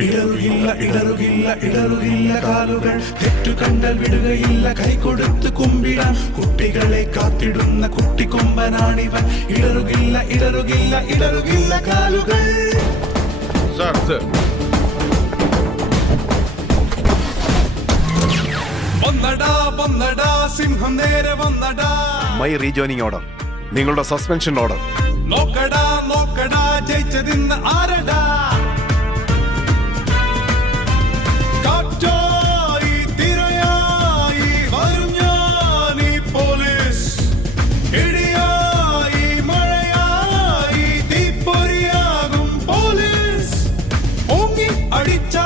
ഇടറുകില്ല ഇടറുകില്ല ഇടറുകില്ല കാലുകൾ, തെറ്റുകണ്ടാൽ വിടുകയില്ല കൈകൊടുത്ത് കുമ്പിടാൻ. കുട്ടികളെ കാത്തിടുന്ന കുട്ടിക്കൊമ്പനാണിവൻ. ഇടറുകില്ല ഇടറുകില്ല ഇടറുകില്ല കാലുകൾ. വന്നടാ വന്നടാ സിംഹം നേരെ വന്നടാ. മൈ റീജോയിനിങ് ഓർഡർ, നിങ്ങളുടെ സസ്പെൻഷൻ ഓർഡർ. നോക്കടാ നോക്കടാ ജയിച്ചതിന്ന് ആരടാ. കാറ്റായി തിരയായി വരും ഞാൻ ഈ പോലീസ്. ഇടിയായി മഴയായി തീപ്പൊരിയാകും പോലീസ്. ഓങ്ങി അടിച്ച